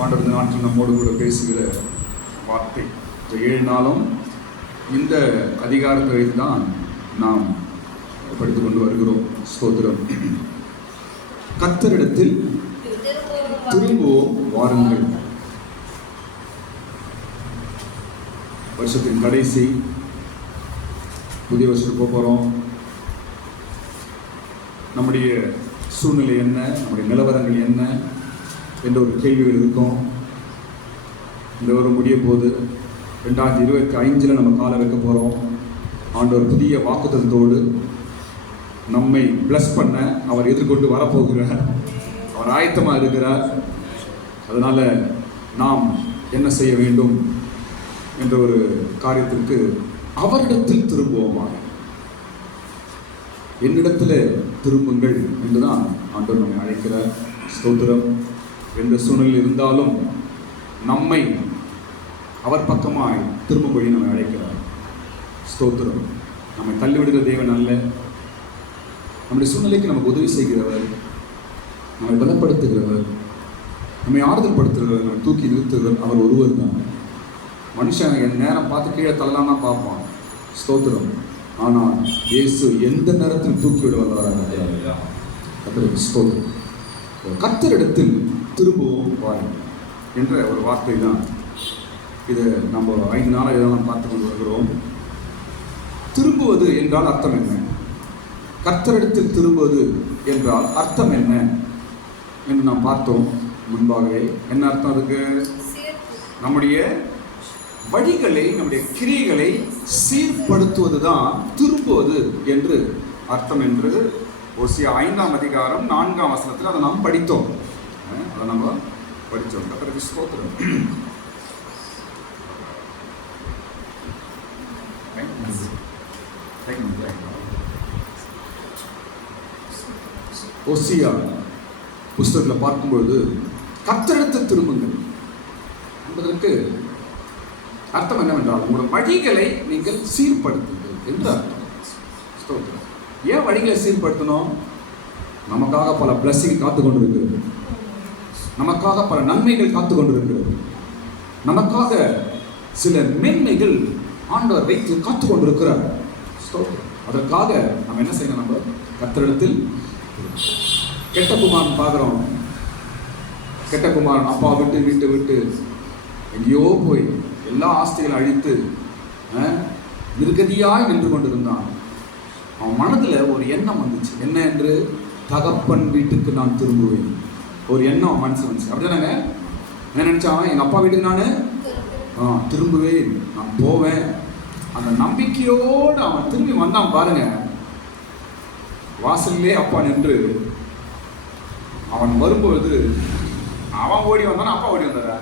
ஆண்டவர் இந்த நாட்டில் நம்மோடு கூட பேசுகிற வார்த்தை. இந்த 7 நாளும் இந்த அதிகாரத்தை வைத்து தான் நாம் படித்துக் கொண்டு வருகிறோம். ஸ்தோத்திரம். கர்த்தரிடத்தில் திரும்புவோம் வாருங்கள். வருஷத்தின் கடைசி புதிய வருஷத்துக்கு போகிறோம். நம்முடைய சூழ்நிலை என்ன, நம்முடைய நிலவரங்கள் என்ன என்ற ஒரு கேள்விகள் இருக்கும். இந்த வருடம் முடிய போது 2025 நம்ம காலை வைக்க போகிறோம். ஆண்டவர் புதிய வாக்குத்தத்தத்தோடு நம்மை பிளஸ் பண்ண அவர் எதிர்கொண்டு வரப்போகிறார். அவர் ஆயத்தமாக இருக்கிறார். அதனால் நாம் என்ன செய்ய வேண்டும் என்ற ஒரு காரியத்திற்கு அவரிடத்தில் திரும்புவோமா, என்னிடத்தில் திரும்புங்கள் என்றுதான் ஆண்டவர் நம்மை அழைக்கிறார். ஸ்தோத்திரம். எந்த சூழ்நிலையில் இருந்தாலும் நம்மை அவர் பக்கமாய் திரும்பும்படி நம்மை அழைக்கிறார். ஸ்தோத்திரம். நம்மை தள்ளிவிடுகிற தேவன் அல்ல. நம்முடைய சூழ்நிலைக்கு நமக்கு உதவி செய்கிறவர், நம்மை பலப்படுத்துகிறவர், நம்மை ஆறுதல் படுத்துகிறவர், நம்மை தூக்கி நிறுத்துகிறவர் அவர் ஒருவர் தான். மனுஷன் என் நேரம் பார்த்து கீழே தள்ளலாம் தான் பார்ப்பான். ஸ்தோத்திரம். ஆனால் இயேசு எந்த நேரத்தில் தூக்கி விட வந்தவராக. ஸ்தோத்திரம். கர்த்தரிடத்தில் திரும்பவும் வாருங்கள் என்ற ஒரு வார்த்தை தான். இதை நம்ம 5 நாளாக இதெல்லாம் பார்த்து கொண்டு வருகிறோம். திரும்புவது என்றால் அர்த்தம் என்ன? கர்த்தரிடத்தில் திரும்புவது என்றால் அர்த்தம் என்ன என்று நாம் பார்த்தோம் முன்பாகவே. என்ன அர்த்தம் அதுக்கு? நம்முடைய வழிகளை, நம்முடைய கிரியைகளை சீர்படுத்துவது தான் திரும்புவது என்று அர்த்தம் என்று ஓசியா 5ஆம் அதிகாரம் 4ஆம் வசனத்தில் அதை நாம் படித்தோம். அதை நம்ம படித்தோம். கர்த்தருக்கு ஸ்தோத்திரம். ஓசியா புஸ்தகத்தில் பார்க்கும்பொழுது கர்த்தரிடத்தில் திரும்புங்கள் என்பதற்கு அர்த்தம் என்னவென்றால் உங்களோட வழிகளை நீங்கள் சீர்படுத்துங்கள் என்று அர்த்தம். ஸ்தோத்திரம். ஏன் வழிகளை சீர்படுத்தணும்? நமக்காக பல பிளஸிங் காத்து கொண்டிருக்கிறது, நமக்காக பல நன்மைகள் காத்து கொண்டிருக்கிறது, நமக்காக சில மேன்மைகள் ஆண்டவர் வைத்து காத்து கொண்டிருக்கிறார். ஸ்தோத்திரம். அதற்காக நம்ம என்ன செய்யணும்? நம்ம கர்த்தரிடத்தில். கெட்ட குமாரன் பார்க்குறோம். கெட்ட குமாரன் அப்பா விட்டு வீட்டை விட்டு எங்கேயோ போய் எல்லா ஆஸ்திகளை அழித்து நிர்கதியாய் நின்று கொண்டிருந்தான். அவன் மனதில் ஒரு எண்ணம் வந்துச்சு. என்ன என்று? தகப்பன் வீட்டுக்கு நான் திரும்புவேன். ஒரு எண்ணம் மனசு வந்துச்சு. அப்படிதானங்க? என்ன நினைச்சான்? எங்கள் அப்பா வீட்டுக்கு நான் திரும்புவேன், நான் போவேன். அந்த நம்பிக்கையோடு அவன் திரும்பி வந்தான். பாருங்க, வாசல்லே அப்பா நின்று அவன் வரும்பொழுது அவன் ஓடி வந்தானா அப்பா ஓடி வந்தாரா?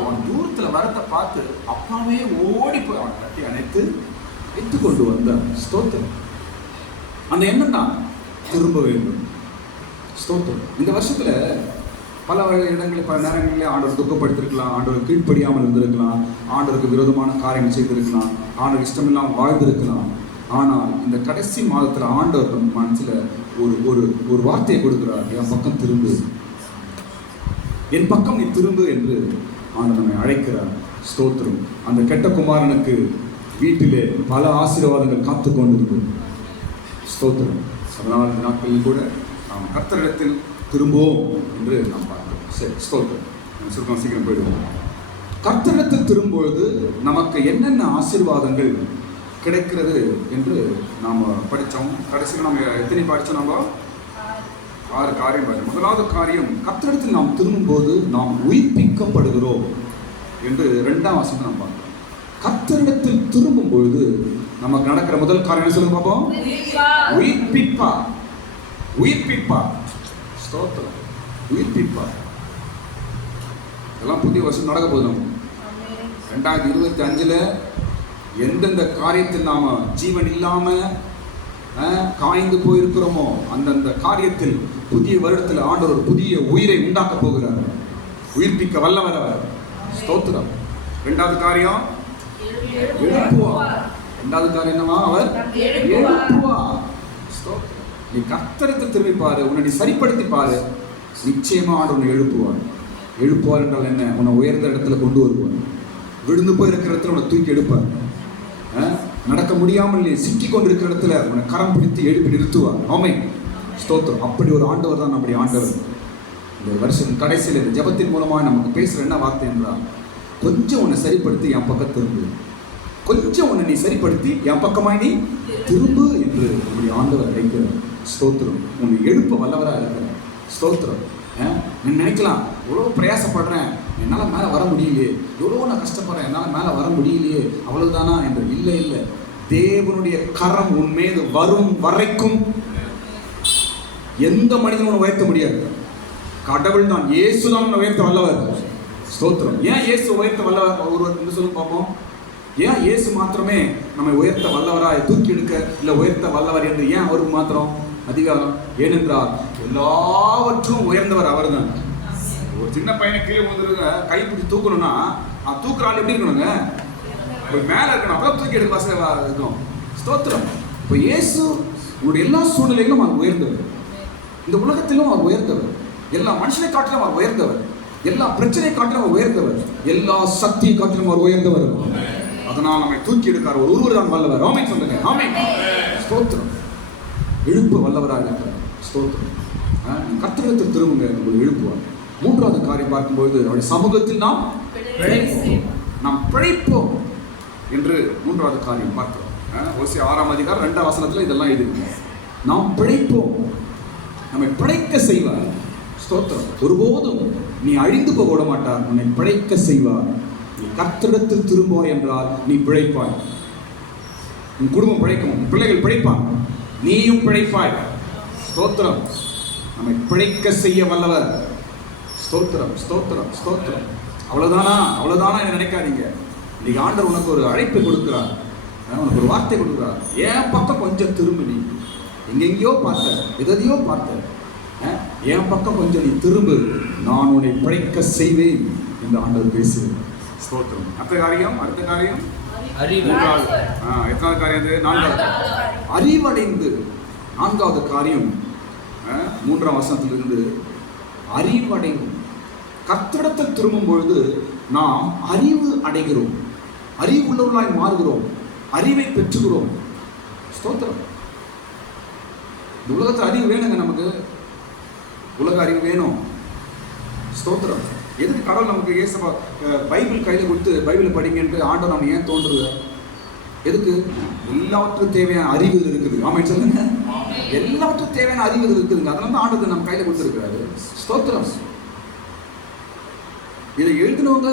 அவன் தூரத்தில் வரத்தை பார்த்து அப்பாவே ஓடி போய் அவன் கட்டி அணைத்து வைத்து கொண்டு வந்தார். ஸ்தோத்திரம். அந்த எண்ணம் தான் திரும்ப வேண்டும். ஸ்தோத்திரம். இந்த வருஷத்துல பல இடங்களில் பல நேரங்களில் ஆண்டவர் துக்கப்படுத்திருக்கலாம், ஆண்டவர் கீழ்ப்படியாமல் இருந்திருக்கலாம், ஆண்டவருக்கு விரோதமான காரியங்கள் செய்திருக்கலாம், ஆண்டவர் இஷ்டமில்லாமல் வாழ்ந்திருக்கலாம். ஆனால் இந்த கடைசி மாதத்தில் ஆண்டவர் நம்ம மனசில் ஒரு வார்த்தையை கொடுக்கிறார். என் பக்கம் திரும்பு, என் பக்கம் நீ திரும்பு என்று ஆண்டவர் நம்மை அழைக்கிறார். ஸ்தோத்திரம். அந்த கெட்ட குமாரனுக்கு வீட்டிலே பல ஆசீர்வாதங்கள் காத்து கொண்டிருக்கு. ஸ்தோத்திரம். அதனால் இந்த நாட்களில் கூட நாம் கர்த்தரிடத்தில் திரும்புவோம் என்று நாம் பார்க்கிறோம். சரி, ஸ்தோத்திரம். சுருக்கம் சீக்கிரம் போயிடுவோம். கர்த்தரிடத்தில் திரும்பும்பொழுது நமக்கு என்னென்ன ஆசீர்வாதங்கள் கிடைக்கிறது என்று நாம் படித்தோம். கடைசியில் நம்ம எத்தனை படித்தோம்? நம்ம 6 காரியம் படித்தோம். முதலாவது காரியம், கர்த்தரிடத்தில் நாம் திரும்பும்போது நாம் உயிர்ப்பிக்கப்படுகிறோம் என்று 2ஆம் வசனம் நாம் பார்க்கிறோம். கர்த்தரிடத்தில் திரும்பும் பொழுது நமக்கு நடக்கிற முதல் காரியம் என்ன சொல்லுங்க பார்ப்போம்? உயிர்ப்பிப்பா. உயிர்ப்பிப்பா. ஸ்தோத்திரம். உயிர்ப்பிப்பா. இதெல்லாம் புதிய வருஷம் நடக்க போகுது. நம்ம 2025 எந்தெந்த காரியத்தில் நாம ஜீவன் இல்லாம காய்ந்து போயிருக்கிறோமோ அந்தந்த காரியத்தில் புதிய வருடத்தில் ஆண்டவர் ஒரு புதிய உயிரை உண்டாக்க போகிறார். உயிர்ப்பிக்க வல்லவர் அவர். ஸ்தோத்திரம். 2வது காரியம் எழுப்புவார். 2வது காரியம் என்னவா? அவர் எழுப்புவார். ஸ்தோத்திரம். நீ கர்த்தரிடத்தில் திரும்பி பாரு, உன்னை சரிப்படுத்தி பாரு. நிச்சயமா ஆண்டவர் உன்னை எழுப்புவார். எழுப்புவார் என்றால் என்ன? உன்னை உயர்ந்த இடத்துல கொண்டு வருவார். விழுந்து போயிருக்கிற இடத்துல உன்னை தூக்கி எடுப்பார். நடக்க முடியாமல் சிக்கி கொண்டிருக்கிற இடத்துல உன்னை கரம் பிடித்து எழுப்பி நிறுத்துவார். ஆமென், ஸ்தோத்திரம். அப்படி ஒரு ஆண்டவர் தான் நம்முடைய ஆண்டவர். இந்த வருஷம் கடைசியில் இந்த ஜெபத்தின் மூலமாக நமக்கு பேசுகிற என்ன வார்த்தை என்றால், கொஞ்சம் உன்னை சரிப்படுத்தி என் பக்கம் திரும்பு, கொஞ்சம் உன்னை நீ சரிப்படுத்தி என் பக்கமாய் நீ திரும்பு என்று நம்முடைய ஆண்டவர் அழைக்கிறார். ஸ்தோத்திரம். உன்னை எழுப்ப வல்லவராக இருக்கிறார். ஸ்தோத்திரம். நீ நினைக்கலாம், எவ்வளோ பிரயாசப்படுறேன், என்னால் மேலே வர முடியலையே, எவ்வளோ நான் கஷ்டப்படுறேன், என்னால் மேலே வர முடியலையே, அவ்வளவுதானா என்று. இல்லை இல்லை, தேவனுடைய கரம் உன் மீது வரும் வரைக்கும் எந்த மனிதனும் உயர்த்த முடியாது. கடவுள் தான், இயேசு தான் உயர்த்த வல்லவர். ஸ்தோத்திரம். ஏன் இயேசு உயர்த்த வல்லவர் ஒருவர் என்று சொல்லி பார்ப்போம். ஏன் இயேசு மாத்திரமே நம்மை உயர்த்த வல்லவராய் தூக்கி எடுக்க இல்லை உயர்த்த வல்லவர் என்று ஏன் அவருக்கு மாத்திரம் அதிகாரம்? ஏனென்றால் எல்லாவற்றும் உயர்ந்தவர் அவர் தான். ஒரு சின்ன பையனை கீழே விழுந்துருங்க, கை பிடிச்சி தூக்கணும்னா தூக்குற ஆள் எப்படி இருக்கணுங்க? மேலே இருக்கணும், அப்பதான் தூக்கி எடுக்க வசதியா இருக்கும். ஸ்தோத்திரம். இப்போ இயேசு உங்களுடைய எல்லா சூழ்நிலைகளும் அவர் உயர்ந்தவர். இந்த உலகத்திலும் அவர் உயர்ந்தவர். எல்லா மனுஷனை காட்டிலும் அவர் உயர்ந்தவர். எல்லா பிரச்சனை காட்டிலும் அவர் உயர்ந்தவர். எல்லா சக்தியை காட்டிலும் அவர் உயர்ந்தவர். அதனால் நம்மை தூக்கி எடுக்கார் ஒருவர் தான் வல்லவர். ஆமென் சொல்லுங்க. ஆமென், ஸ்தோத்திரம். எழுப்ப வல்லவராக இருக்கிறார். ஸ்தோத்திரம். கர்த்தரிடத்தில் திரும்புங்க, உங்களை எழுப்புவார். மூன்றாவது காரியம் பார்க்கும்போது அவருடைய சமூகத்தில் நாம் பிழைப்போம் என்று மூன்றாவது காரியம் பார்க்கிறோம். ஓசியா 6ஆம் அதிகாரம் 2ஆம் வசனத்தில் இதெல்லாம் இருக்கு. நாம் பிழைப்போம், நம்மை பிழைக்க செய்வார். ஸ்தோத்திரம். ஒருபோதும் நீ அழிந்து போக விட மாட்டார், உன்னை பிழைக்க செய்வார். நீ கர்த்தரிடத்தில் திரும்புவாய் என்றால் நீ பிழைப்பாய். உன் குடும்பம் பிழைக்கும், உன் பிள்ளைகள் பிழைப்பான், நீயும் பிழைப்பாய். ஸ்தோத்திரம். நம்மை பிழைக்க செய்ய வல்லவர். ஸ்தோத்திரம், ஸ்தோத்திரம், ஸ்தோத்திரம். அவ்வளவுதானா அவ்வளவுதானா என்று நினைக்காதீங்க. இன்னைக்கு ஆண்டவர் உனக்கு ஒரு அழைப்பை கொடுக்கிறார், உனக்கு ஒரு வார்த்தை கொடுக்கிறார். என் பக்கம் கொஞ்சம் திரும்பி, நீ எங்கெங்கயோ பார்த்த, எதையோ பார்த்த, என் பக்கம் கொஞ்சம் நீ திரும்பு, நான் உன்னை பிழைக்க செய்வேன் என்று ஆண்டவர் பேசுகிறார். ஸ்தோத்திரம். அடுத்த காரியம் எத்தனாவது காரியம்? 4வது. அறிவடைந்து. 4வது காரியம் 3ஆம் வசனத்திலிருந்து அறிவடையும். கர்த்தரிடத்தில் திரும்பும் பொழுது நாம் அறிவு அடைகிறோம், அறிவுள்ளவர்களாய் மாறுகிறோம், அறிவை பெற்றுகிறோம். ஸ்தோத்திரம். இந்த உலகத்தில் அறிவு வேணுங்க, நமக்கு உலக அறிவு வேணும். ஸ்தோத்திரம். எதுக்கு கடவுள் நமக்கு இயேசுவா பைபிள் கையில் கொடுத்து பைபிளை படிங்கன்ட்டு ஆண்டவர் நம்ம ஏன் தோன்றுது? எதுக்கு? எல்லாவற்றுக்கும் தேவையான அறிவு இருக்குது. ஆமென் சொல்லுங்க. எல்லாவற்றுக்கும் தேவையான அறிவு இருக்குதுங்க. அதனால தான் ஆண்டவர் நம்ம கையில் கொடுத்துருக்கிறாரு. ஸ்தோத்திரம். இதை எழுதினவங்க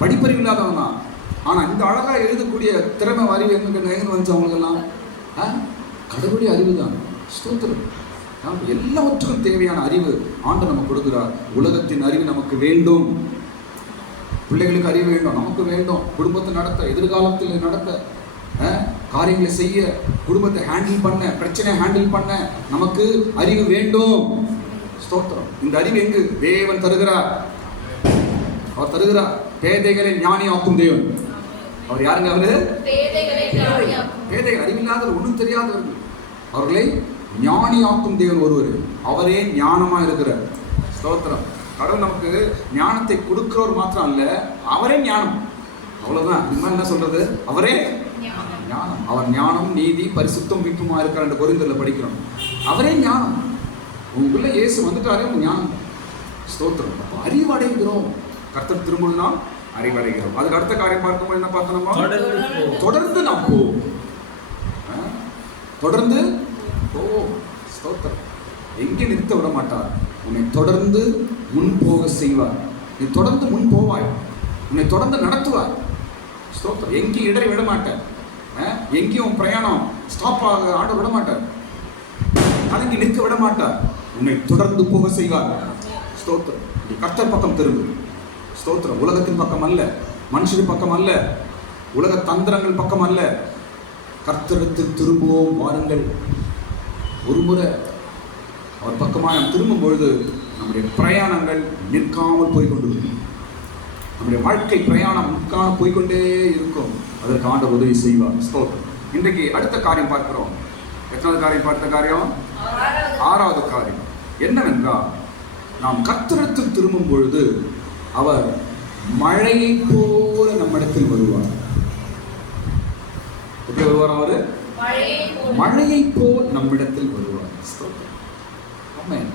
படிப்பறிவு இல்லாதவங்க தான். ஆனால் இந்த அழகாக எழுதக்கூடிய திறமை அறிவு எங்க வந்துச்சு அவங்களுக்கெல்லாம்? கடவுளுடைய அறிவு தான். ஸ்தோத்திரம். எல்லாவற்றுக்கும் தேவையான அறிவு ஆண்டவர் நமக்கு கொடுக்கிறார். உலகத்தின் அறிவு நமக்கு வேண்டும், பிள்ளைகளுக்கு அறிவு வேண்டும், நமக்கு வேண்டும். குடும்பத்தை நடத்த, எதிர்காலத்தில் நடத்த, காரியங்களை செய்ய, குடும்பத்தை ஹேண்டில் பண்ண, பிரச்சனை ஹேண்டில் பண்ண நமக்கு அறிவு வேண்டும். ஸ்தோத்திரம். இந்த அறிவு எங்கு? தேவன் தருகிறார். அவர் தருகிறார். பேதைகளை ஞானியாக்கும் தேவன். அவர் யாருங்க? அவரு பேதைகள், அறிவில்லாதவர், ஒன்றும் தெரியாதவர்கள், அவர்களை ஞானியாக்கும் தேவன் ஒருவர். அவரே ஞானமா இருக்கிறார். ஸ்தோத்திரம். கடவுள் நமக்கு ஞானத்தை கொடுக்கிறவர் மாத்திரம் அல்ல, அவரே ஞானம். அவ்வளவுதான். இது என்ன சொல்றது? அவரே ஞானம். அவர் ஞானம், நீதி, பரிசுத்தம், மீட்புமா இருக்கிறார் என்று கொரிந்தியர்ல படிக்கிறோம். அவரே ஞானம். உங்களுக்குள்ள இயேசு வந்துட்டாரே உங்க ஞானம். ஸ்தோத்திரம். அப்போ அறிவடைகிறோம். கர்த்தர் திரும்புனால் அறிவடைகிறோம். அதுக்கு அடுத்த காரியம் பார்க்கும்போது என்ன பார்த்தோம்? தொடர்ந்து நாம் போவோம். தொடர்ந்து போவோம். ஸ்தோத்திரம். எங்கே நிறுத்த விட மாட்டார். உன்னை தொடர்ந்து முன் போக செய்வார். நீ தொடர்ந்து முன் போவாய், உன்னை தொடர்ந்து நடத்துவார். ஸ்தோத்திரம். எங்கேயும் இடரை விட மாட்டார். எங்கேயும் பிரயாணம் ஸ்டாப் ஆக ஆட விட மாட்டார். அடங்கி நிற்க விட மாட்டார். உன்னை தொடர்ந்து போக செய்வார். ஸ்தோத்திரம். நீ கர்த்தர் பக்கம் திரும்பு. ஸ்தோத்திரம். உலகத்தின் பக்கம் அல்ல, மனுஷரின் பக்கம் அல்ல, உலக தந்திரங்கள் பக்கம் அல்ல. கர்த்தரிடத்தில் திரும்புவோம் வாருங்கள். ஒரு முறை அவர் பக்கமாக நாம் திரும்பும் பொழுது நம்முடைய பிரயாணங்கள் நிற்காமல் போய்கொண்டிருக்கும். நம்முடைய வாழ்க்கை பிரயாணம் நிற்காமல் போய்கொண்டே இருக்கும். அதற்கு ஆண்டவர் உதவி செய்வார். ஸ்தோத்திரம். இன்றைக்கு அடுத்த காரியம் பார்க்கிறோம். எத்தனாவது காரியம்? பார்த்த காரியம் 6வது காரியம். என்னவென்றால், நாம் கர்த்தரிடத்தில் திரும்பும் பொழுது அவர் மழையை போல நம்மிடத்தில் வருவார். எப்படி வருவார்? அவரு மழையை போல் நம்மிடத்தில் வருவார். ஆமென்.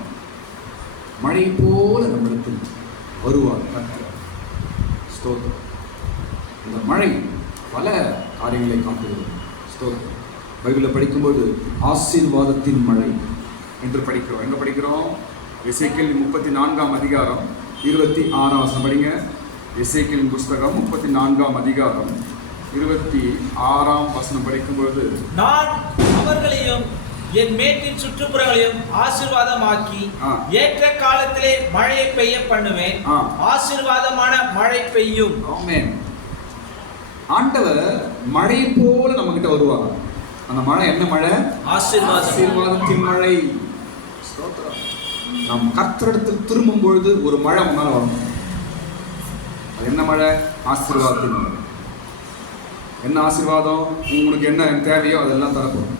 மழை போல நம்மிடத்தில் வருவார் கர்த்தர். ஸ்தோத்திரம். இந்த மழை பல காரியங்களை காட்டுகிறது. ஸ்தோத்திரம். பைபிளை படிக்கும்போது ஆசீர்வாதத்தின் மழை என்று படிக்கிறோம். எங்க படிக்கிறோம்? எசேக்கியேல் 34ஆம் அதிகாரம் 26ஆம் வசனம் படிங்க. எசேக்கியேலின் புஸ்தகம் 34ஆம் அதிகாரம் 26ஆம் வசனம் படிக்கும்போது, நான் அவர்களையும் என் மேட்டின் சுற்றுப்புறங்களையும் ஆசீர்வாதமாக்கி ஏற்ற காலத்திலே மழையை பெய்ய பண்ணுவேன். ஆசீர்வாதமான மழை பெய்யும். ஆமென். ஆண்டவர் மழை போல நம்ம கிட்ட வருவார். அந்த மழை என்ன மழை? ஆசீர்வாதத்தின் மழை. ஸ்தோத்திரம். நாம் கர்த்தரிடத்தில் திரும்பும் பொழுது ஒரு மழை மேல வரும். அது என்ன மழை? ஆசீர்வாதத்தின் மழை. என்ன ஆசீர்வாதம்? உனக்கு என்ன தேவையோ அதெல்லாம் தரப்படும்.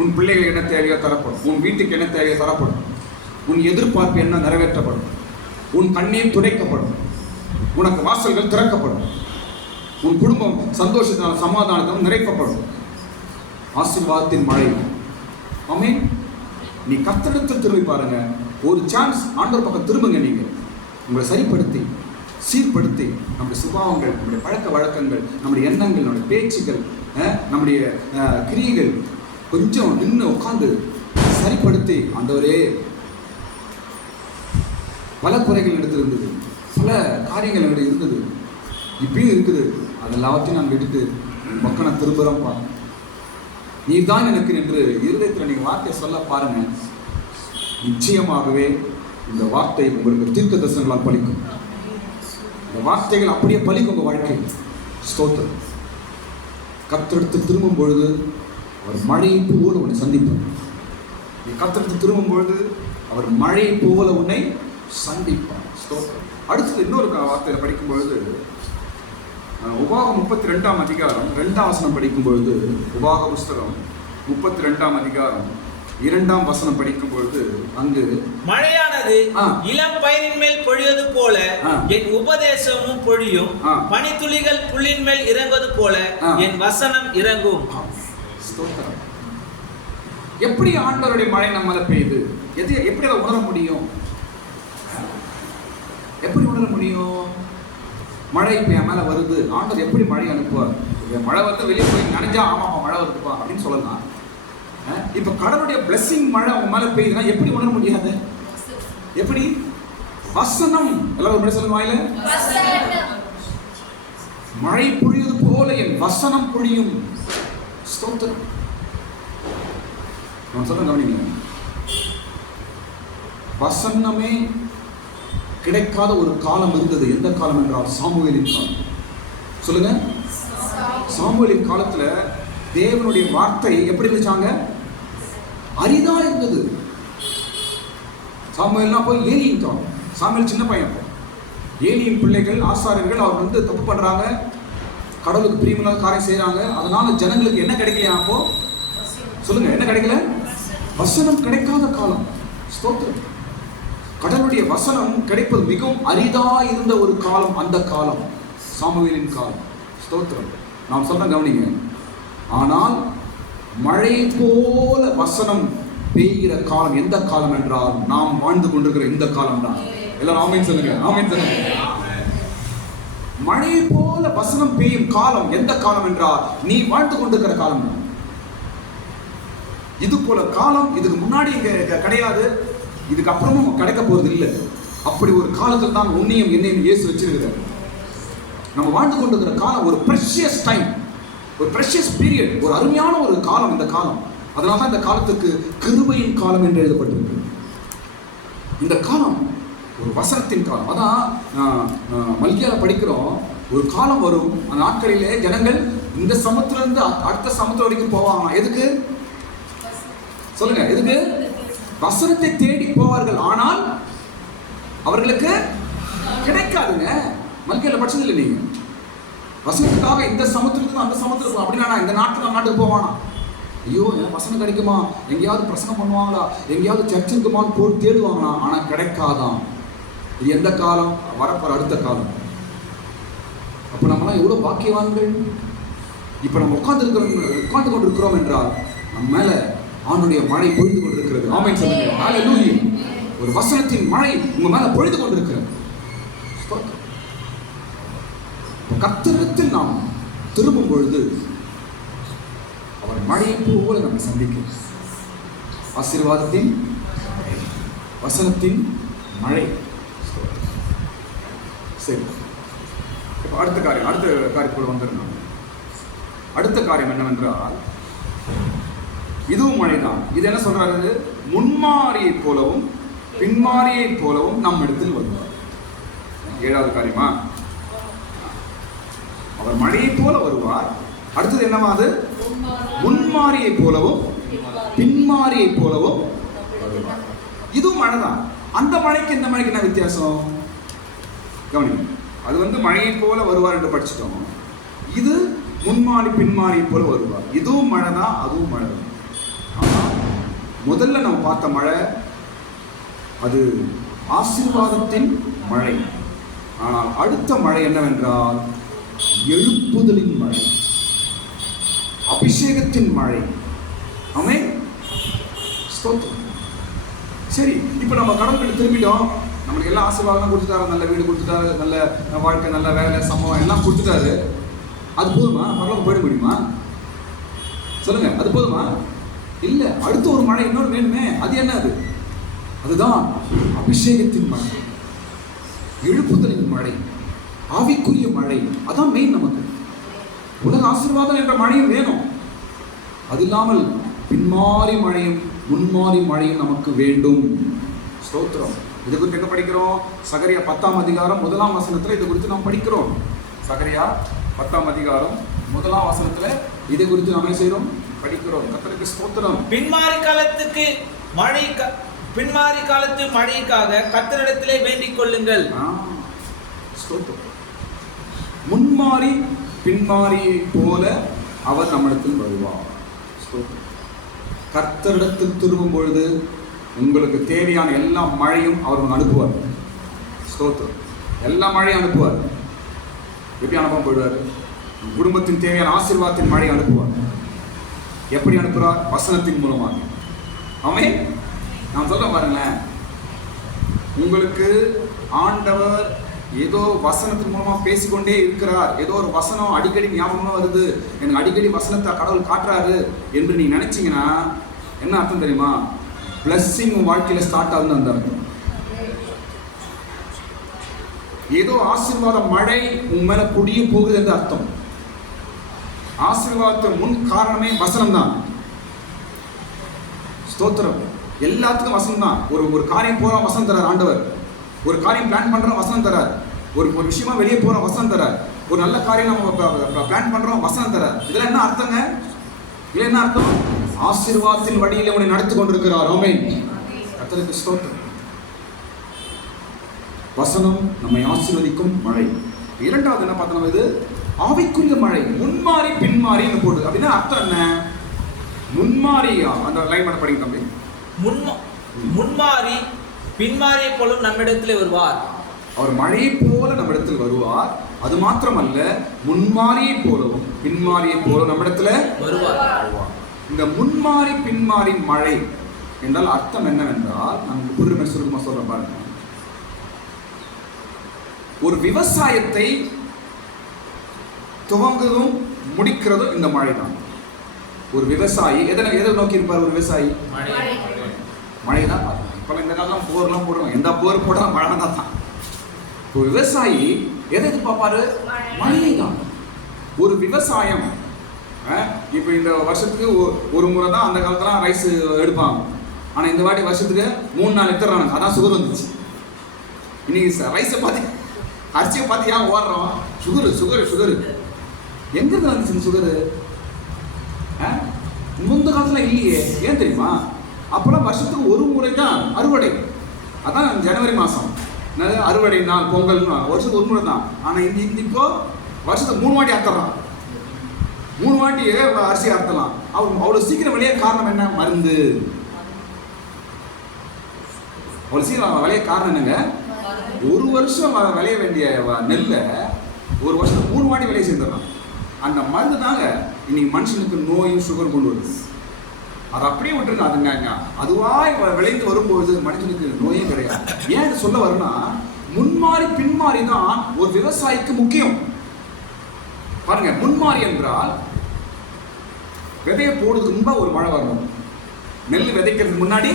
உன் பிள்ளைகளுக்கு என்ன தேவையோ தரப்படும். உன் வீட்டுக்கு என்ன தேவையோ தரப்படும். உன் எதிர்பார்ப்பு என்ன நிறைவேற்றப்படும். உன் கண்ணீர் துடைக்கப்படும். உனக்கு வாசல்கள் திறக்கப்படும். உன் குடும்பம் சந்தோஷத்தினாலும் சமாதானத்தினாலும் நிறைக்கப்படும். ஆசீர்வாதத்தின் மழை. ஆமென். நீ கர்த்தரிடத்தில் திரும்பி பாருங்க. ஒரு சான்ஸ் ஆண்டவர் பக்கம் திரும்புங்க. நீங்க உங்களை சரிப்படுத்தி சீர்படுத்தி நம்முடைய சுபாவங்கள், நம்முடைய பழக்க வழக்கங்கள், நம்முடைய எண்ணங்கள், நம்முடைய பேச்சுகள், நம்முடைய கிரியைகள் கொஞ்சம் நின்று உட்காந்து சரிப்படுத்தி, ஆண்டவரே பல குறைகள் எடுத்து இருந்தது, பல காரியங்கள் என்னுடைய இருந்தது, இப்பயும் இருக்குது, அதெல்லாவற்றையும் நான் எடுத்து மக்கள் திரும்புகிறோம்ப்பா, நீ தான் எனக்கு என்று இருதயத்தில் நீங்கள் வார்த்தையை சொல்ல பாருங்க. நிச்சயமாகவே இந்த வார்த்தை உங்களுக்கு தீர்க்க தரிசனங்களால் பலிக்கும். இந்த வார்த்தைகள் அப்படியே பலிக்கும் உங்கள் வாழ்க்கை. ஸ்தோத்திரம். கர்த்தரிடத்தில் திரும்பும் பொழுது அவர் மழையை போல உன்னை சந்திப்பார். நீ கர்த்தரிடத்தில் திரும்பும் பொழுது அவர் மழையை போல உன்னை சந்திப்பார். ஸ்தோத்திரம். அடுத்தது இன்னொரு வார்த்தையில் படிக்கும் பொழுது, உபாகம் 32ஆம் அதிகாரம் 2ஆம் வசனம் படிக்கும் பொழுது, உபாக புஸ்தகம் 32ஆம் அதிகாரம் 2ஆம் வசனம் படிக்கும் பொழுது, அங்கு மழையானது இளம் பயிரின் மேல் பொழிவது போல என் உபதேசமும் பொழியும், பனித்துளிகள் புல்லின் மேல் இறங்குவது போல என் வசனம் இறங்கும். எப்படி ஆண்டவருடைய மழை நம்மள பெய்யுது? எப்படி அதை உணர முடியும்? எப்படி உணர முடியும்? மழை இப்போ என் மேலே வருது, ஆண்டவர் எப்படி மழை அனுப்புவார்? மழை வந்து வெளியே போய் நனைஞ்சா ஆமாப்பா மழை வருதுப்பா அப்படின்னு சொல்லலாம். இப்போ கடவுளுடைய பிளெஸிங் மழை அவங்க மேலே பெய்யுதுன்னா எப்படி உணர முடியாது? எப்படி? வசனம். எல்லாரும் ஒரு சொல்லுங்க வாயில. மழை பொழிவது போல என் வசனம் பொழியும். ஸ்தோத்திரம். நான் சொல்றேன் கவனிங்க. வசனமே கிடைக்காத ஒரு காலம் இருந்தது. எந்த காலம் என்றால் சாமுவேலின் காலம். சொல்லுங்க. சாமுவேலின் காலத்துல தேவனுடைய வார்த்தை எப்படி இருந்துச்சாங்க? அரிதா இருந்தது. சாமுவேல்னா போய் ஏலியின் காலம். சாமுவேல் சின்ன பையன். ஏலியின் பிள்ளைகள் ஆசாரியர்கள் அவர் வந்து தப்பு பண்றாங்க, கடவுளுக்கு பிரியமில்லாத காரியம் செய்யறாங்க. அதனால ஜனங்களுக்கு என்ன கிடைக்கலையா? அப்போ சொல்லுங்க, என்ன கிடைக்கல? வசனம் கிடைக்காத காலம். ஸ்தோத்திரம். கடவுளுடைய வசனம் கிடைப்பது மிகவும் அரிதா இருந்த ஒரு காலம் அந்த காலம், சாமுவேலின் காலம். ஸ்தோத்திரம். நாம் சொல்றேன் கவனிங்க. ஆனால் மழை போல வசனம் பெய்கிற காலம் எந்த காலம் என்றால் நாம் வாழ்ந்து கொண்டிருக்கிற இந்த காலம் தான். எல்லாரும் ஆமென் சொல்லுங்க. ஆமென் சொல்லுங்க. மழை போல வசனம் பெய்யும் காலம் எந்த காலம் என்றால் நீ வாழ்ந்து கொண்டிருக்கிற காலம் தான். இது போல காலம் இதுக்கு முன்னாடி இங்க கிடையாது, இதுக்கு அப்புறமும் கிடைக்க போறது இல்லை. அப்படி ஒரு காலத்தில் தான் உன்னையும் என்னையும் இயேசு வச்சிருக்கிறார். நம்ம வாழ்ந்து கொண்டிருக்கிற காலம் ஒரு precious டைம், ஒரு precious பீரியட், ஒரு அருமையான ஒரு காலம் இந்த காலம். அதனால தான் இந்த காலத்துக்கு கிருபையின் காலம் என்று எழுதப்பட்டிருக்கு. இந்த காலம் ஒரு வசனத்தின் காலம். அதான் மல்கியால படிக்கிறோம், ஒரு காலம் வரும், அந்த நாட்களிலே ஜனங்கள் இந்த சமுத்திலிருந்து அடுத்த சமுத்திரம் வரைக்கும் போவாங்க. எதுக்கு சொல்லுங்க? எதுக்கு? வசனத்தை தேடி போவார்கள், ஆனால் அவர்களுக்கு கிடைக்காதுங்க. மல்கியால படிச்சது இல்லை நீங்க. வசனத்துக்காக இந்த சமுத்திரத்துக்கு அந்த சமுத்திரத்துக்கு அப்படின்னா இந்த நாட்டுக்கு போவானா? ஐயோ எனக்கு வசனம் கிடைக்குமா, எங்கேயாவது பிரசங்கம் பண்ணுவாங்களா, எங்கேயாவது சர்ச் இருக்குமான்னு போட்டு தேடுவாங்களா, ஆனால் கிடைக்காதான். இது எந்த காலம்? வரப்போற அடுத்த காலம். அப்போ நம்மளாம் எவ்வளோ பாக்கியவான்கள். இப்போ நம்ம உட்கார்ந்து கொண்டிருக்கிறோம் என்றால் நம்ம மேல ஆண்டுடைய மழை பொழிந்து கொண்டிருக்கிறது. ஆமென் சொல்லுங்க. ஹல்லேலூயா. ஒரு வசனத்தின் மழை உங்க மேல பொழிந்து கொண்டிருக்கிறது. கர்த்தரிடத்தில் நாம் திரும்பும் பொழுது அவர் மழையை போல நம்மை சந்திக்கிறார். ஆசீர்வாதத்தின் வசனத்தின் மழை. சரி, இப்போ அடுத்த காரியத்துக்குள் வந்துருந்தோம். அடுத்த காரியம் என்னவென்றால் இதுவும் மழைதான். இது என்ன சொல்றாரு? முன்மாரியை போலவும் பின்மாரியை போலவும் நம் இடத்தில் வருவார். 7வது காரியமா, அவர் மழையை போல வருவார். அடுத்தது என்னவா? அது முன்மாரியை போலவும் பின்மாரியை போலவும் வருவார். இதுவும் மழைதான். அந்த மழைக்கு இந்த மழைக்கு என்ன வித்தியாசம்? கவனிங்க. அது மழையை போல வருவார் என்று படிச்சுட்டோம். இது முன்மாரி பின்மாரியை போல வருவார். இதுவும் மழை தான், அதுவும் மழை தான். ஆனால் முதல்ல நம்ம பார்த்த மழை அது ஆசீர்வாதத்தின் மழை. ஆனால் அடுத்த மழை என்னவென்றால் எழுப்புதலின் மழை, அபிஷேகத்தின் மழை. ஆமென். ஸ்தோத்திரம். சரி, இப்போ நம்ம கடவுளுக்கு திரும்பிட்டோம். நம்மளுக்கு எல்லாம் ஆசீர்வாதம் கொடுத்துட்டாரு, நல்ல வீடு கொடுத்துட்டாரு, நல்ல வாழ்க்கை, நல்ல வேலை, சம்பவம் எல்லாம் கொடுத்துட்டாரு. அது போதுமா? பரவாயில்ல, போயிட முடியுமா? சொல்லுங்க, அது போதுமா? இல்லை, அடுத்த ஒரு மழை இன்னொரு வேணுமே. அது என்ன? அதுதான் அபிஷேகத்தின் மழை, எழுப்புதலின் மழை, ஆவிக்குரிய மழை. அதான் மெயின். நமக்கு உலக ஆசீர்வாதம் என்ற மழையும் வேணும். அது இல்லாமல் பின்மாறி மழையும் முன்மாறி மழையும் நமக்கு வேண்டும். ஸ்தோத்திரம். இது குறித்து எங்க படிக்கிறோம்? சகரியா 10ஆம் அதிகாரம் 1ஆம் வசனத்துல இது குறித்து நாம் படிக்கிறோம். சகரியா 10ஆம் அதிகாரம் 1ஆம் வசனத்துல இதை குறித்து நாம் என்ன செய்கிறோம்? படிக்கிறோம். கர்த்தருக்கு ஸ்தோத்திரம். பின்மாறி காலத்து மழைக்காக கர்த்தரிடத்திலே வேண்டிக் கொள்ளுங்கள். ஸ்தோத்திரம். முன்மாறி பின்மாரியை போல அவர் நம்மிடத்தில் வருவார். ஸ்தோத்திரம். கர்த்தரிடத்தில் திரும்பும் பொழுது உங்களுக்கு தேவையான எல்லா மழையும் அவர் அனுப்புவார். ஸ்தோத்திரம். எல்லா மழையும் அனுப்புவார். எப்படி அனுப்பாம போயிடுவார்? குடும்பத்தின் தேவையான ஆசீர்வாதத்தின் மழை அனுப்புவார். எப்படி அனுப்புகிறார்? வசனத்தின் மூலமாக. ஆமென். நான் சொல்ல பாருங்களேன், உங்களுக்கு ஆண்டவர் ஏதோ வசனத்தின் மூலமா பேசிக்கொண்டே இருக்கிறார். ஏதோ ஒரு வசனம் அடிக்கடி ஞாபகமா வருது, எனக்கு அடிக்கடி வசனத்தை கடவுள் காட்டுறாரு என்று நீ நினைச்சீங்கன்னா என்ன அர்த்தம் தெரியுமா? பிளஸ்ஸிங் உன் வாழ்க்கையில ஸ்டார்ட் ஆகுதுன்னு அந்த அர்த்தம். ஏதோ ஆசீர்வாத மழை உன் மேல பொடிய போகுது என்று அர்த்தம். ஆசீர்வாதத்தின் முன் காரணமே வசனம் தான். ஸ்தோத்திரம். எல்லாத்துக்கும் வசனம் தான். ஒரு காரியம் போற வசனம் தரார் ஆண்டவர். ஒரு காரியம் பிளான் பண்றோம், வசனம் தரார். ஒரு விஷயமா வெளியே போறோம், வசனம் தரார். ஒரு நல்ல காரியம் நம்ம பிளான் பண்றோம், வசனம் தரார். இதெல்லாம் என்ன அர்த்தங்க? இதுல என்ன அர்த்தம்? ஆசீர்வாதத்தின் வழியில் உன்னை நடத்தி கொண்டிருக்கிறார். ஆமென். கர்த்தருக்கு ஸ்தோத்திரம். வசனம் நம்மை ஆசீர்வதிக்கும் மழை. இரண்டாவது என்ன பார்த்தோம்? இது ஆவிக்குரிய மழை. முன்மாறி பின்மாறின்னு போடுது. அப்படின்னா அர்த்தம் என்ன? முன்மாறியா? அந்த லைன் பண்ண படிங்க தம்பி. முன்மாறி பின்மாரியை போலும் நம்மிடத்தில் வருவார். அவர் மழையை போல நம்மிடத்தில் வருவார். அது மாத்திரமல்ல, முன்மாரியை போலவும் பின்மாரியை போல நம்மிடத்தில் வருவார். இந்த முன்மாறி பின்மாறி மழை என்றால் அர்த்தம் என்னவென்றால், நமக்கு புரியுமே சுருக்கமா சொல்ற பாருங்க. ஒரு விவசாயத்தை துவங்குவதும் முடிக்கிறதும் இந்த மழை தான். ஒரு விவசாயி எதை நோக்கி இருப்பார்? ஒரு விவசாயி மழை தான். இப்ப இந்த காலம் போர்லாம் போடுறோம், எந்த போர் போட்டாலும் மழை தான். ஒரு விவசாயி எதை எதிர்பார்ப்பாரு? மழையை தான். ஒரு விவசாயம் இப்போ இந்த வருஷத்துக்கு ஒரு முறை தான் அந்த காலத்துல ரைஸ் எடுப்பாங்க. ஆனா இந்த வாட்டி வருஷத்துக்கு 3-4 எடுத்துறாங்க. அதான் சுகர் வந்துச்சு. இன்னைக்கு ரைஸை பார்த்து அரிசியை பார்த்து ஏன் ஓடுறோம்? சுகரு எங்கிருந்து வந்துச்சு இந்த சுகரு? முந்த காலத்துல இல்லையே. ஏன் தெரியுமா? அப்பெல்லாம் வருஷத்துக்கு ஒரு முறை தான் அறுவடை. அதான் ஜனவரி மாதம் அறுவடை நாள், பொங்கல், வருஷத்துக்கு ஒரு முறை தான். ஆனால் இப்போ வருஷத்துக்கு 3 வாட்டி அறுத்துறான். 3 வாட்டி அரிசி அறுத்தலாம். அவ்வளவு சீக்கிரம் விளைய காரணம் என்ன? மருந்து. அவ்வளவு சீக்கிரம் விளைய காரணம் என்னங்க? 1 வருஷம் விளைய வேண்டிய நெல்லை 1 வருஷம் 3 வாட்டி விளைய செஞ்சிடலாம். அந்த மருந்து தாங்க இன்னைக்கு மனுஷனுக்கு நோயும் சுகர் கொண்டு வருது. அது அப்படியே விட்டுருங்க. அதுங்க அதுவாய் விளைந்து வரும்போது மனுஷனுக்கு நோயே கிடையாது. ஏன் சொல்ல வரும்னா, முன்மாறி பின்மாறி தான் ஒரு விவசாயிக்கு முக்கியம். பாருங்க, முன்மாறி என்றால் விதையை போடுறதுக்கு முன்பா ஒரு மழை வரணும். நெல் விதைக்கிறதுக்கு முன்னாடி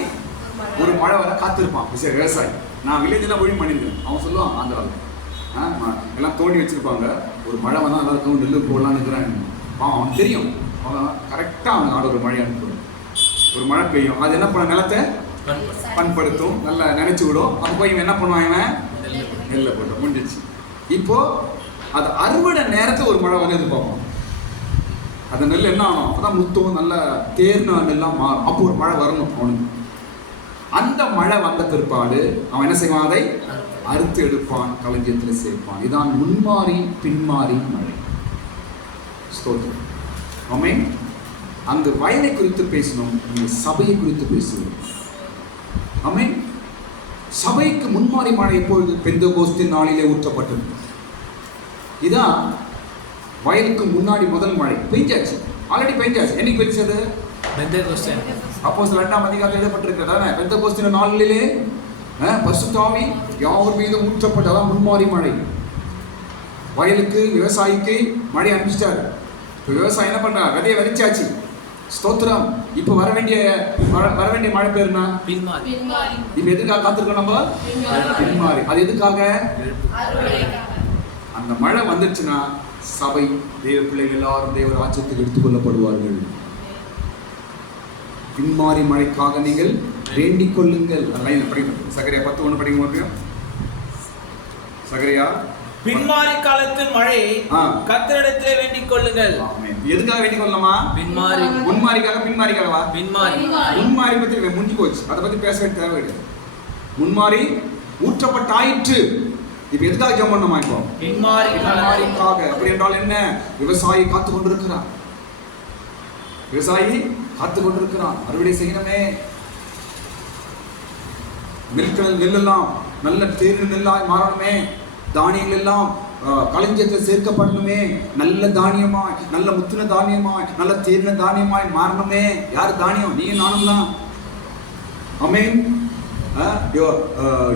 ஒரு மழை வர காத்திருப்பான் விவசாயி. நான் வில்லேஜெல்லாம் ஒழுங்கு பண்ணியிருக்கேன். அவன் சொல்லுவான், ஆந்திராவில் எல்லாம் தோண்டி வச்சிருப்பாங்க. ஒரு மழை வந்தால் நல்லா இருக்கும், நெல் போடலான்னு இருக்கிறான். அவன் தெரியும், அவன் கரெக்டாக அவன் நாடு ஒரு மழை அனுப்பும். ஒரு மழை பெய்யும், அது என்ன பண்ண, நிலத்தை பண்படுத்தும், நல்லா நினைச்சு விடும். அப்போ போய் இவன் என்ன பண்ணுவான், இவன் நெல்லை போட்டோம், முடிஞ்சிச்சு. இப்போ அது அறுவடை நேரத்தில் ஒரு மழை வந்து எதிர்பார்ப்போம். அந்த நெல் என்ன ஆகும், அப்பதான் முத்தும் நல்ல தேர்ன நெல்லாம் மாறும். அப்போ ஒரு மழை வரணும் அவனுக்கு. அந்த மழை வந்த பிற்பாடு அவன் என்ன செய்வான், அதை அறுத்து எடுப்பான், களஞ்சியத்தில் சேர்ப்பான். இதான் முன்மாறி பின்மாறி மழை. ஸ்தோத்திரம். ஆமென். அந்த வயலை குறித்து பேசணும், இந்த சபையை குறித்து பேசுவோம். ஆமென். சபைக்கு முன்மாறி மழை எப்பொழுது? பெந்தெகோஸ்தின் நாளிலே ஊற்றப்பட்டது. இதான் வயலுக்கு முன்னாடி முதல் மழை. பெஞ்சாச்சு, ஆல்ரெடி பெஞ்சாச்சு. என்னைக்கு பெஞ்சது? அப்போஸ்தலர் 2ஆம் அதிகாரத்தில் எழுதப்பட்டிருக்கிறதானே, பெந்தெகோஸ்தின் நாளிலே பரிசுத்த ஆவி யாவர் மீதும் ஊற்றப்பட்டதான் முன்மாறி மழை. வயலுக்கு விவசாயிக்கு மழை அனுப்பிச்சிட்டாரு. இப்போ விவசாயம் என்ன பண்றாரு, விதையை விதைச்சாச்சு. ஸ்தோத்திரம். இப்போ வர வேண்டிய மழை பேருனா பின்மாறி. இப்போ எதுக்காக காத்திருக்கோம் நம்ம? பின்மாறி. அது எதுக்காக? அந்த மழை வந்துச்சுன்னா சபை, தேவ பிள்ளைகள் எல்லாரும் தேவ ராஜ்யத்துக்கு எடுத்துக்கொள்ளப்படுவார்கள். பின்மாறி மழைக்காக நீங்கள் வேண்டிக் கொள்ளுங்கள். சகரியா 10:1 படிக்க முடியும். சகரியா, பின்மாறி காலத்து மழை கர்த்தரிடத்திலே வேண்டிக் கொள்ளுங்கள். எதுக்காக வேண்டிக் கொள்ளலாமா? பின்மாறி. முன்மாரிக்காக பின்மாரிக்காகவா? பின்மாரி. முன்மாரி பத்தி முடிஞ்சு போச்சு, அதை பத்தி பேச வேண்டிய தேவை கிடையாது. முன்மாரி ஊற்றப்பட்டாயிற்று. இப்ப எதுக்காக ஜெபம் பண்ணணுமா? இப்போ பின்மாரிக்காக. அப்படி என்றால் என்ன? விவசாயி காத்து கொண்டிருக்கிறான். விவசாயி காத்து கொண்டிருக்கிறான், அறுவடை செய்யணுமே. நெல்லெல்லாம் நல்ல தேர்ந்த நெல்லாய் மாறணுமே. தானியங்கள் எல்லாம் களஞ்சியத்தில் சேர்க்கப்படணுமே. நல்ல தானியமாய், நல்ல முத்தின தானியமாய், நல்ல தேர்ந்த தானியமாய் மாறணுமே. யார் தானியம்? நீ நானும் தான். ஆமென்.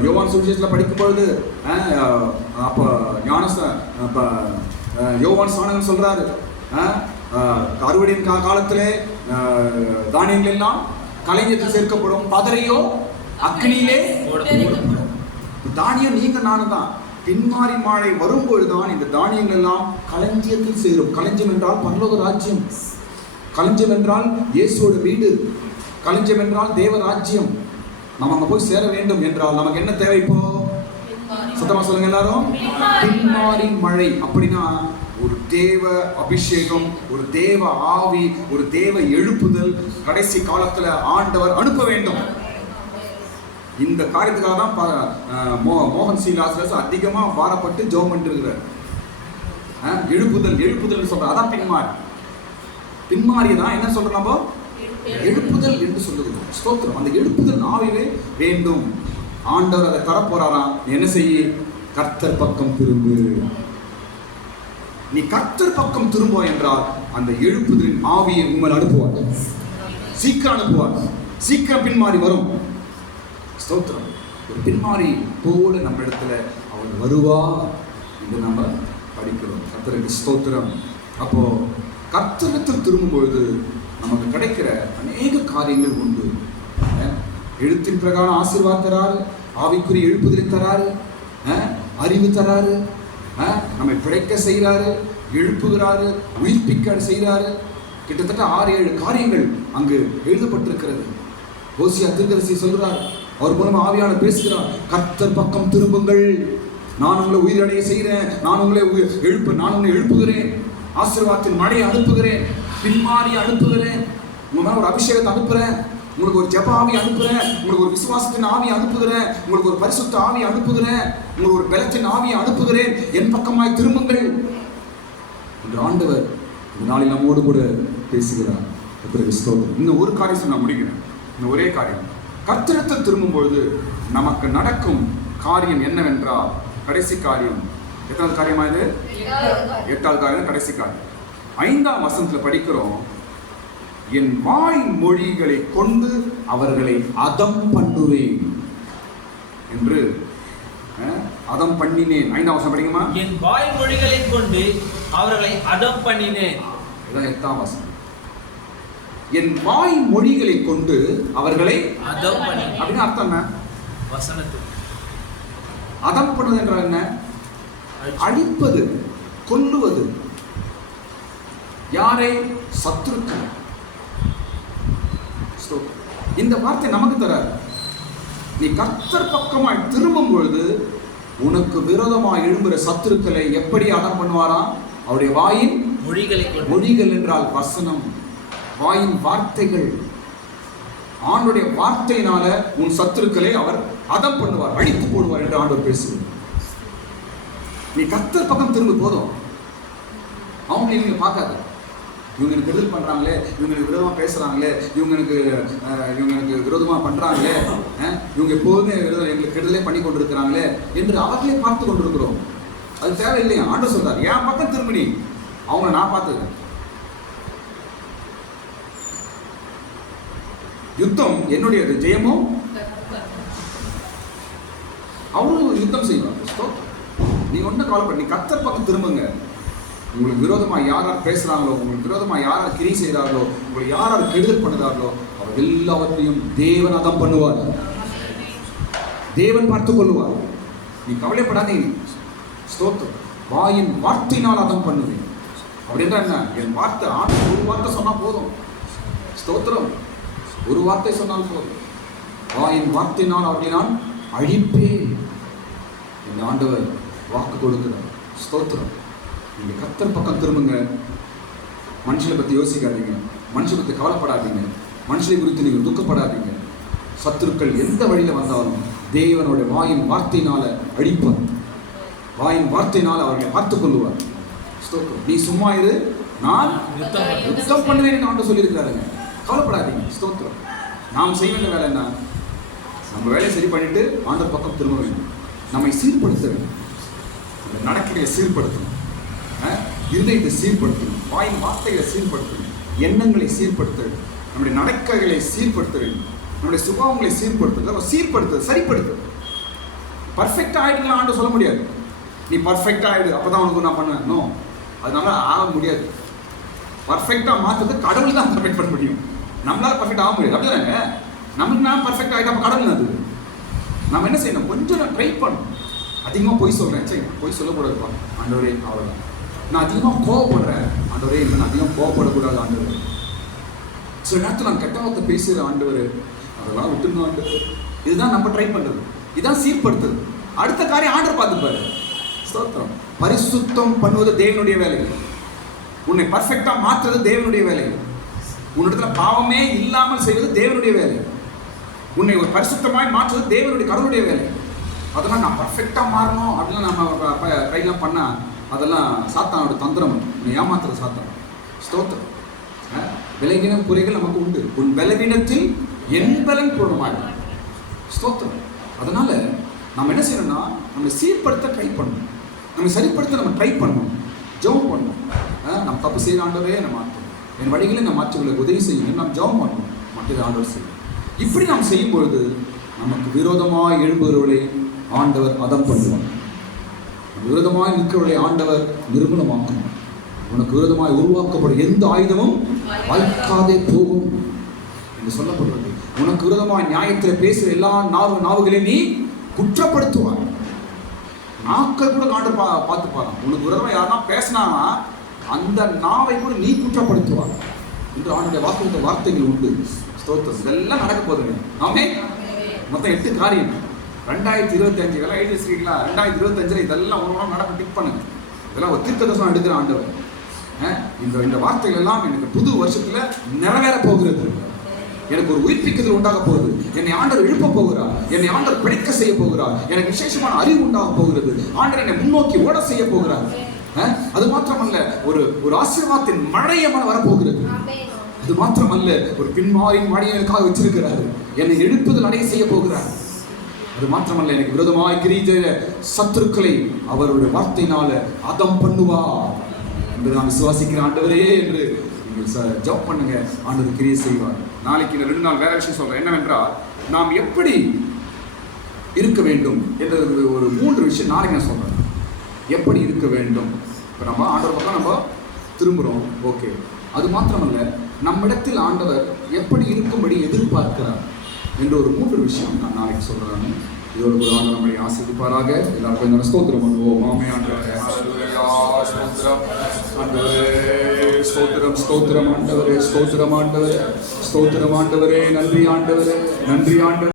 யோவான் சுவிசேஷத்தில் படிக்கும்பொழுது அப்போ யோவான் ஸ்நானகன் சொல்றாரு, அறுவடையின் காலத்திலே தானியங்கள் எல்லாம் களஞ்சியத்தில் சேர்க்கப்படும், பதரையோ அக்னியிலே போடப்படும். தானியம் நீங்க நானும் தான். பின்மாறி மழை வரும்பொழுதுதான் இந்த தானியங்கள் எல்லாம் களஞ்சியத்தில் சேரும். களஞ்சியம் என்றால் பரலோக ராஜ்யம். களஞ்சியம் என்றால் இயேசுவோட வீடு. களஞ்சியம் என்றால் தேவ ராஜ்யம். நம்ம அங்க போய் சேர வேண்டும் என்றால் நமக்கு என்ன தேவை? இப்போ சத்தமா சொல்லுங்க எல்லாரும், பின்மாறி மழை. அப்படின்னா ஒரு தேவ அபிஷேகம், ஒரு தேவ ஆவி, ஒரு தேவ எழுப்புதல் கடைசி காலத்துல ஆண்டவர் அனுப்ப வேண்டும். இந்த காரியத்துக்காக தான் மோகன் சீலாஸ் அதிகமா பாரப்பட்டு ஜெபம் பண்ணிட்டு இருக்கிறார். எழுப்புதல் சொல்ற, அதான் பின்மாறி. பின்மாறி தான் என்ன சொல்றோம் நம்ம? எழுப்புதல் என்று சொல்லுகிறோம். ஸ்தோத்திரம். அந்த எழுப்புதல் ஆவியே வேண்டும். ஆண்டவர் அதை தரப்போறாராம். என்ன செய்ய? கர்த்தர் பக்கம் திரும்பு. நீ கர்த்தர் பக்கம் திரும்ப என்றால் அந்த எழுப்புதலின் ஆவியை உங்களை அனுப்புவார். சீக்கிரம் அனுப்புவார். சீக்கிரம் பின்மாறி வரும். ஸ்தோத்திரம். ஒரு பின்மாறி போல நம்ம இடத்துல அவர் வருவா என்று நம்ம படிக்கிறோம். கர்த்தருக்கு ஸ்தோத்திரம். அப்போ கர்த்தரிடத்தில் திரும்பும் பொழுது நமக்கு கிடைக்கிற அநேக காரியங்கள் உண்டு. எழுத்தின் பிரகாரம் ஆசீர்வாதம் தராரு, ஆவிக்குரிய எழுப்புதலை தராரு, அறிவு தராரு, நம்மை பிழைக்க செய்கிறாரு, எழுப்புகிறாரு, உயிர்ப்பிக்க செய்கிறாரு. கிட்டத்தட்ட 6-7 காரியங்கள் அங்கு எழுதப்பட்டிருக்கிறது. ஓசியா தீர்க்கதரிசி சொல்கிறார், அவர் மூலமா ஆவியான பேசுகிறார், கர்த்தர் பக்கம் திரும்புங்கள், நான் உங்களை உயிரடைய செய்கிறேன், நான் உங்களை எழுப்புகிறேன், ஆசீர்வாதத்தின் மழையை அனுப்புகிறேன், பின்மாறி அனுப்புகிறேன், உங்க மேல ஒரு அபிஷேகத்தை அனுப்புறேன், உங்களுக்கு ஒரு ஜெப ஆவி அனுப்புகிறேன், உங்களுக்கு ஒரு விசுவாசத்தின் ஆவி அனுப்புகிறேன், உங்களுக்கு ஒரு பரிசுத்த ஆவி அனுப்புகிறேன், உங்களுக்கு ஒரு பலத்தின் ஆவியை அனுப்புகிறேன், என் பக்கமாய் திரும்புங்கள் என்று ஆண்டவர் இந்த நாளில் நம்மோடு கூட பேசுகிறார். ஸ்தோத்திரம். இன்னும் ஒரு காரியம் நான் முடிக்கிறேன். இன்னும் ஒரே காரியம், கர்த்தரிடத்தில் திரும்பும் பொழுது நமக்கு நடக்கும் காரியம் என்னவென்றால், கடைசி காரியம் எத்தனாவது காரியமா இது? 8வது காரியம், கடைசி காரியம். 5ஆம் வசனத்தில் படிக்கிறோம், என் வாய் மொழிகளை கொண்டு அவர்களை அதம் பண்ணுவேன் என்று. அதம் பண்ணினேன். 5ஆம் வசனம் படிக்குமா? என் வாய் மொழிகளை கொண்டு அவர்களை அதம் பண்ணினேன். இதான் 8ஆம் வசனம். என் வாய் மொழிகளை கொண்டு அவர்களை அதம் பண்ணினேன் அப்படின்னு அர்த்தம் என்ன? வசனத்துக்கு அதம் பண்ணுவது என்றால் என்ன? அழிப்பது, கொல்லுவது. யாரை? சத்துருக்கள். இந்த வார்த்தை நமக்கு தராது. நீ கர்த்தர் பக்கமாய் திரும்பும் பொழுது உனக்கு விரோதமாய் எழும்புகிற சத்துருக்களை எப்படி அதம் பண்ணுவாராம்? அவருடைய வாயின் மொழிகள் என்றால் வசனம், வாயின் வார்த்தைகள். ஆண்டுடைய வார்த்தையினால உன் சத்துருக்களை அவர் அதம் பண்ணுவார், அழித்து போடுவார் என்று ஆண்டவர் பேசுவார். நீ கர்த்தர் பக்கம் திரும்ப போதும். அவங்க நீங்க பார்க்காது, இவங்க எனக்கு கெடுதல் பண்றாங்களே, இவங்க எனக்கு விரோதமா பேசுறாங்களே, இவங்க எனக்கு விரோதமா பண்றாங்களே, இவங்க எப்போதுமே எங்களுக்கு கெடுதலே பண்ணி கொண்டிருக்கிறாங்களே என்று அவர்களே பார்த்து கொண்டிருக்கிறோம். அது தேவையில்லையா? ஆண்டவர் சொல்றார், என் பக்கம் திரும்பி அவங்கள நான் பார்த்துக்கிறேன். யுத்தம் என்னுடையது, ஜெயமும் அவரும் யுத்தம் செய்வார். நீங்க ஒன்றும் கவலைப்பட, நீ கர்த்தர் பக்கம் திரும்புங்க. உங்களுக்கு விரோதமாக யாரார் பேசுகிறாங்களோ, உங்களுக்கு விரோதமாக யாரார் கிரி செய்கிறார்களோ, உங்களுக்கு யாரார் கெடுதல் பண்ணுறார்களோ, அவர் எல்லாவற்றையும் தேவன் அதம் பண்ணுவார், தேவன் பார்த்து கொள்ளுவார். நீ கவலைப்படாதீங்க. ஸ்தோத்திரம். வாயின் வார்த்தையினால் அதம் பண்ணுவேன். அப்படின்னா என்ன? என் வார்த்தை ஒரு வார்த்தை சொன்னால் போதும். ஸ்தோத்திரம். ஒரு வார்த்தை சொன்னால் போதும். வாயின் வார்த்தையினால் அவர்களை நான் அழிப்பேன் என்று ஆண்டவர் வாக்கு கொடுக்கிறார். ஸ்தோத்திரம். நீங்கள் கர்த்தர் பக்கம் திரும்புங்க. மனுஷனை பற்றி யோசிக்காதீங்க, மனுஷனை பற்றி கவலைப்படாதீங்க, மனுஷனை குறித்து நீங்கள் துக்கப்படாதீங்க. சத்துருக்கள் எந்த வழியில் வந்தாலும் தேவனுடைய வாயின் வார்த்தையினால அழிப்பார், வாயின் வார்த்தையினால் அவர்களை பார்த்துக் கொள்ளுவார். ஸ்தோத்திரம். நீ சும்மா இரு, நான் யுத்தம் பண்ணுவேன் ஆண்டு சொல்லியிருக்கிறாருங்க. கவலைப்படாதீங்க. ஸ்தோத்திரம். நாம் செய்ய வேண்டிய வேலை என்ன? நம்ம வேலையை சரி பண்ணிட்டு ஆண்டவர் பக்கம் திரும்ப வேண்டும். நம்மை சீர்படுத்த வேண்டும். அந்த நடக்கையை சீர்படுத்தணும், இருதயத்தை சீர்படுத்தணும், வாயின் வார்த்தைகளை சீர்படுத்தணும், எண்ணங்களை சீர்படுத்த வேண்டும், நம்முடைய நடக்கைகளை சீர்படுத்த வேண்டும், நம்முடைய சுபாவங்களை சீர்படுத்துறது, சீர்படுத்துறது, சரிப்படுத்துறது. பர்ஃபெக்டாக ஆகிடுலாம் ஆண்டு சொல்ல முடியாது. நீ பர்ஃபெக்டாக ஆகிடு அப்போதான் உனக்கு நான் பண்ணுவேன். நோ, அதனால ஆக முடியாது. பர்ஃபெக்டாக மாற்றுறது கடவுள் தான் பர்ஃபெக்ட் பண்ண முடியும். நம்மளால பர்ஃபெக்ட் ஆக முடியாது. அப்படிதாங்க. நமக்கு நான் பர்ஃபெக்ட் ஆகிட்டா அப்போ கடவுள் அது. நம்ம என்ன செய்யணும்? கொஞ்சம் நான் ட்ரை பண்ணணும். அதிகமாக பொய் சொல்கிறேன், சரி பொய் சொல்லக்கூடாதுப்பா ஆண்டவரே, அவ்வளோதான். நான் அதிகமாக கோவப்படுறேன், ஆண்டவரே இல்லை நான் அதிகமாக கோவப்படக்கூடாது ஆண்டவர். சில நேரத்தில் நான் கெட்ட வார்த்தை பேசுகிற ஆண்டவர், அதெல்லாம் விட்டுருந்தோம் ஆண்டவர். இதுதான் நம்ம ட்ரை பண்ணுறது, இதுதான் சீர்படுத்துறது. அடுத்த காரியம் ஆண்டவர் பார்த்துப்பாரு. ஸ்தோத்திரம். பரிசுத்தம் பண்ணுவது தேவனுடைய வேலை. உன்னை பர்ஃபெக்டாக மாற்றுறது தேவனுடைய வேலை. உன்னிடத்துல பாவமே இல்லாமல் செய்வது தேவனுடைய வேலை. உன்னை ஒரு பரிசுத்தமாய் மாற்றுவது தேவனுடைய கடவுளுடைய வேலை. அதெல்லாம் நான் பர்ஃபெக்டாக மாறணும் அப்படிலாம் நம்ம கையெல்லாம் பண்ணால் அதெல்லாம் சாத்தானோட தந்திரம், உன்னை ஏமாத்துற சாத்தான். ஸ்தோத்திரம். விலகினம் குறைகள் நமக்கு உண்டு. உன் பலவீனத்தில் என் பலன் பூர்ணமாகும். ஸ்தோத்திரம். அதனால நம்ம என்ன செய்யணும்னா, நம்ம சீர்படுத்த ட்ரை பண்ணணும், நம்ம சரிப்படுத்த நம்ம ட்ரை பண்ணணும், ஜெபம் பண்ணணும். நம்ம தப்பு செய்கிற ஆண்டவரே நம்ம மாற்றணும், என் வழிகளை நம்ம மாற்றங்களுக்கு உதவி செய்யணும், நம்ம ஜெபம் பண்ணணும், மற்றது ஆண்டவர் செய்யணும். இப்படி நாம் செய்யும் பொழுது நமக்கு விரோதமாக எழும்புகிறவர்களை ஆண்டவர் அதம் பண்ணுவார். விரோதமாய் நிற்கிறவர்களை ஆண்டவர் நிர்மூலமாக்கணும். உனக்கு விரோதமாய் உருவாக்கப்படும் எந்த ஆயுதமும் வாய்க்காதே போகும் என்று சொல்லப்படுறது. உனக்கு விரோதமாய் நியாயத்தில் பேசுகிற எல்லா நாவுகளையும் நீ குற்றப்படுத்துவார். நாக்கள் கூட ஆண்டு பார்த்துப்பாங்க. உனக்கு விரோதமாக யாருன்னா பேசினானா அந்த நாவை கூட நீ குற்றப்படுத்துவார் என்று ஆண்டுடைய வார்த்தைகள் உண்டு. ஸ்தோத்திரம். இதெல்லாம் நடக்க போதுங்க. ஆமே. மொத்தம் 8 காரியம். 2025 இதெல்லாம் எழுதி வச்சிருக்கீங்களா? 2025 இதெல்லாம் ஒரு நடக்க டிக் பண்ணுங்க. இதெல்லாம் ஒரு தீர்க்கதரிசனம் எடுக்கிற ஆண்டவர். இந்த வார்த்தைகள் எல்லாம் எனக்கு புது வருஷத்துல நிறைவேற போகிறது. எனக்கு ஒரு உயிர்ப்பிக்குதல் உண்டாக போகுது. என்னை ஆண்டவர் எழுப்ப போகிறார், என்னை ஆண்டவர் பிழைக்க செய்ய போகிறார், எனக்கு விசேஷமான அறிவு உண்டாக போகிறது. ஆண்டவர் என்னை முன்னோக்கி ஓட செய்ய போகிறார். அது மாத்திரமல்ல, ஒரு ஆசீர்வாதத்தின் மழையமான வரப்போகிறது. அது மாத்திரமல்ல, ஒரு பின்மாரின் மழையனுக்காக வச்சிருக்கிறாரு. என்னை எழுப்புதல் அடைய செய்ய போகிறார். அது மாத்திரமல்ல, எனக்கு விரோதமாய் கிரியை சத்துருக்களை அவருடைய வார்த்தையினால அதம் பண்ணுவார் என்று நான் விசுவாசிக்கிறேன். ஆண்டவரே என்று நீங்கள் ஜெபம் பண்ணுங்க, ஆண்டவர் கிரியை செய்வார். நாளைக்கு இந்த 2 நாள் வேற விஷயம் சொல்றேன். என்னவென்றால், நாம் எப்படி இருக்க வேண்டும் என்ற ஒரு 3 விஷயம் நாளைக்கு நான் சொல்றேன். எப்படி இருக்க வேண்டும். இப்போ நம்ம ஆண்டவர் பக்கம் நம்ம திரும்புகிறோம், ஓகே. அது மாத்திரமல்ல, நம்மிடத்தில் ஆண்டவர் எப்படி இருக்கும்படி எதிர்பார்க்கிறார் என்ற ஒரு 3 விஷயம் நான் நாளைக்கு சொல்கிறேன். இதோடு ஒரு ஆண்டு நம்மளை ஆசீர்வதிப்பாராக. எல்லாருக்கும் ஸ்தோத்திரம் பண்ணுவோம். ஆமே ஆண்டவரே, ஸ்தோத்திரம் ஆண்டவரே, ஸ்தோத்திரம் ஸ்தோத்திரம் ஆண்டவரே, ஸ்தோத்திரம் ஆண்டவரே, ஸ்தோத்திரம் ஆண்டவரே, நன்றி ஆண்டவரே, நன்றி ஆண்டவரே.